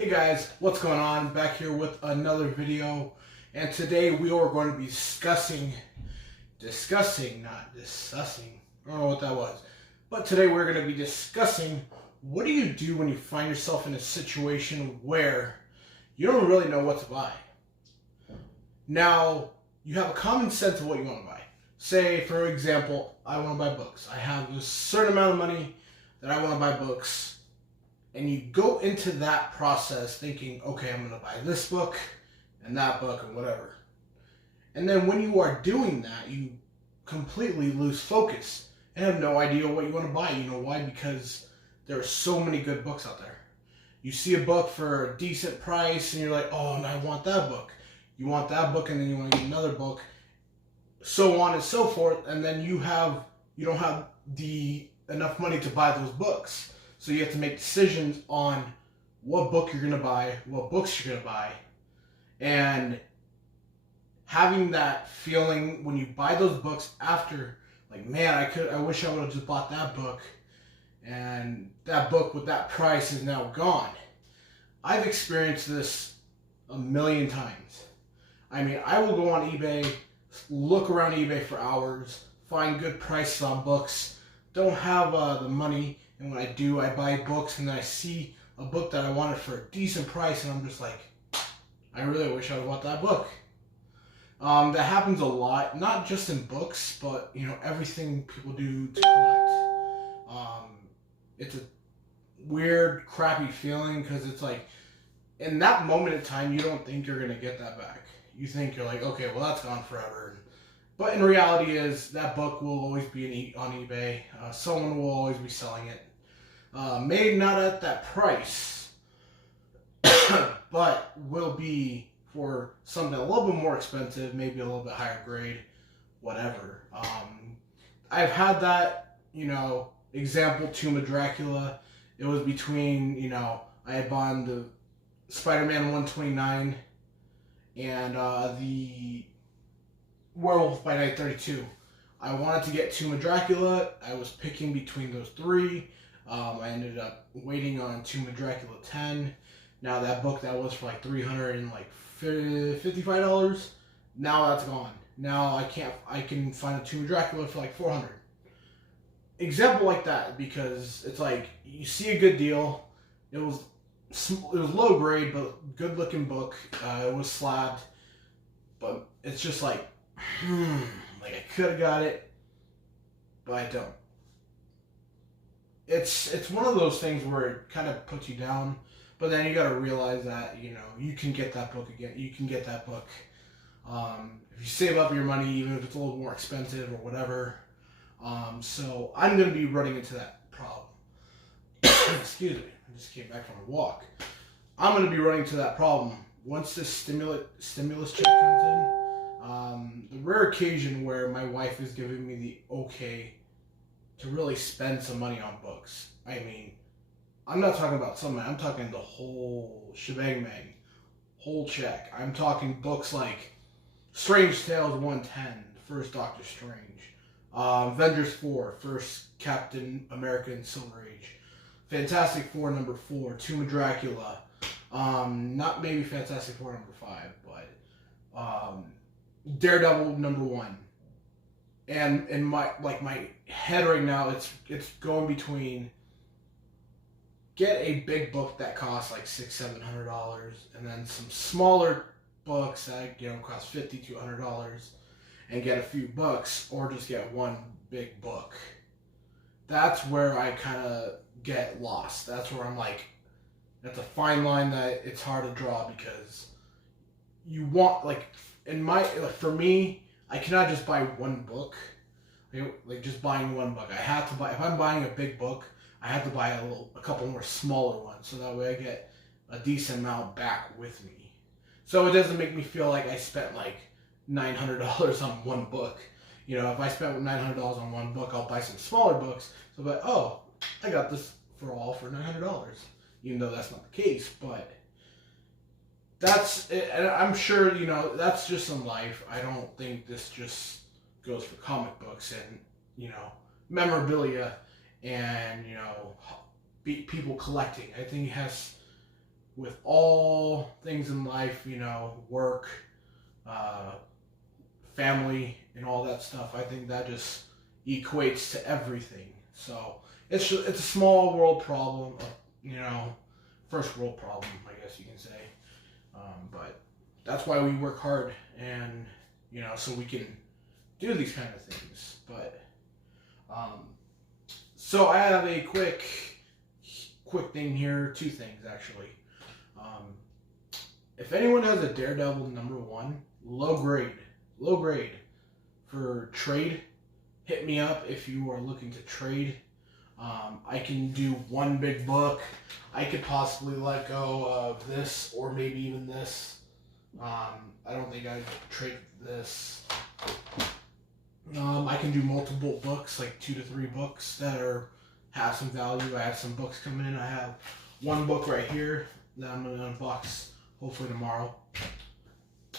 Hey guys, what's going on? Back here with another video, and today we are going to be discussing, not discussing, I don't know what that was, but today we're going to be discussing what do you do when you find yourself in a situation where you don't really know what to buy. Now, you have a common sense of what you want to buy. Say, for example, I want to buy books. I have a certain amount of money that I want to buy books. And you go into that process thinking, okay, I'm going to buy this book and that book and whatever. And then when you are doing that, you completely lose focus and have no idea what you want to buy. You know why? Because there are so many good books out there. You see a book for a decent price and you're like, oh, and I want that book. You want that book and then you want to get another book, so on and so forth. And then you don't have enough money to buy those books. So you have to make decisions on what book you're going to buy, what books you're going to buy, and having that feeling when you buy those books after, like, man, I wish I would have just bought that book, and that book with that price is now gone. I've experienced this a million times. I mean, I will go on eBay, look around eBay for hours, find good prices on books, don't have the money. And when I do, I buy books, and then I see a book that I wanted for a decent price, and I'm just like, I really wish I would have bought that book. That happens a lot, not just in books, but everything people do to collect. It's a weird, crappy feeling because it's like, in that moment in time, you don't think you're gonna get that back. You think you're like, okay, well that's gone forever. But in reality, is that book will always be on eBay. Someone will always be selling it. Maybe not at that price, but will be for something a little bit more expensive, maybe a little bit higher grade, whatever. I've had that, example, Tomb of Dracula. It was between, I had bought the Spider-Man 129 and the Werewolf by Night 32. I wanted to get Tomb of Dracula. I was picking between those three. I ended up waiting on Tomb of Dracula 10. Now that book that was for like $355, now that's gone. Now I can find a Tomb of Dracula for like $400. Example like that, because it's like you see a good deal. It was low grade but good looking book. It was slabbed, but it's just like, like I could have got it, but I don't. It's one of those things where it kind of puts you down, but then you got to realize that you can get that book again. You can get that book if you save up your money, even if it's a little more expensive or whatever. So I'm going to be running into that problem. Excuse me, I just came back from a walk. I'm going to be running into that problem once this stimulus check comes in. The rare occasion where my wife is giving me the okay to really spend some money on books. I mean, I'm not talking about some, I'm talking the whole shebang bang, whole check. I'm talking books like Strange Tales 110, First Doctor Strange, Avengers 4, First Captain America and Silver Age, Fantastic Four number 4, Tomb of Dracula, not maybe Fantastic Four number 5, but Daredevil number 1. And in my head right now, it's going between get a big book that costs like $600-700, and then some smaller books that cost $50-100, and get a few books, or just get one big book. That's where I kind of get lost. That's where I'm like, that's a fine line that it's hard to draw, because you want, for me, I cannot just buy one book, like just buying one book. I have to buy, if I'm buying a big book, I have to buy a couple more smaller ones, so that way I get a decent amount back with me. So it doesn't make me feel like I spent like $900 on one book. If I spent $900 on one book, I'll buy some smaller books. So, but I got this for $900, even though that's not the case, but. That's it, and I'm sure, that's just in life. I don't think this just goes for comic books and, memorabilia and, people collecting. I think it has with all things in life, you know, work, uh, family, and all that stuff, I think that just equates to everything. So it's a small world problem, you know, first world problem, I guess you can say. But that's why we work hard, and you know, so we can do these kind of things. But so I have a quick thing here, two things actually. If anyone has a Daredevil #1, low grade for trade, hit me up if you are looking to trade. I can do one big book. I could possibly let go of this, or maybe even this. I don't think I'd trade this. I can do multiple books, like 2 to 3 books that have some value. I have some books coming in. I have one book right here that I'm going to unbox hopefully tomorrow.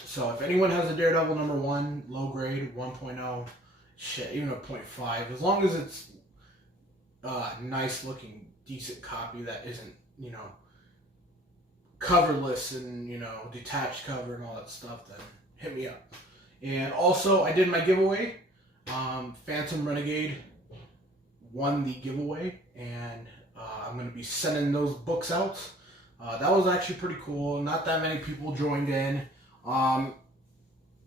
So if anyone has a Daredevil #1, low grade, 1.0, shit, even a 0.5, as long as it's a nice looking, decent copy that isn't, you know, coverless and, you know, detached cover and all that stuff, then hit me up. And also, I did my giveaway. Phantom Renegade won the giveaway, and I'm going to be sending those books out. That was actually pretty cool. Not that many people joined in.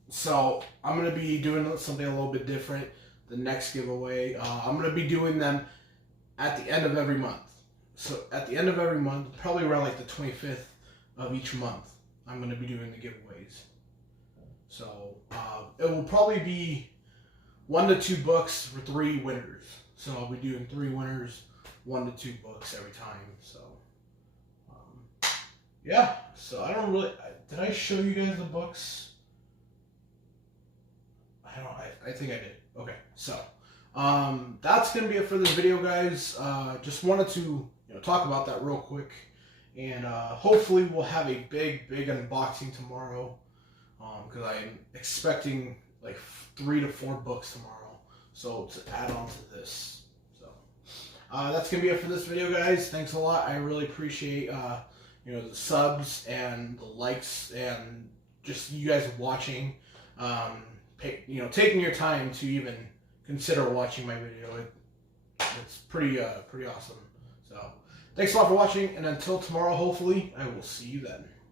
So I'm going to be doing something a little bit different the next giveaway. I'm going to be doing them at the end of every month. So at the end of every month, probably around like the 25th of each month, I'm going to be doing the giveaways. So it will probably be 1 to 2 books for 3 winners. So I'll be doing 3 winners, 1 to 2 books every time. So yeah. So I don't really. Did I show you guys the books? I don't. I think I did. Okay. So that's gonna be it for this video, guys. Just wanted to talk about that real quick, and hopefully we'll have a big unboxing tomorrow. Because I'm expecting like 3 to 4 books tomorrow, so to add on to this. So that's gonna be it for this video, guys. Thanks a lot. I really appreciate the subs and the likes and just you guys watching. Taking your time to even consider watching my video. It's pretty awesome. So thanks a lot for watching, and until tomorrow, hopefully I will see you then.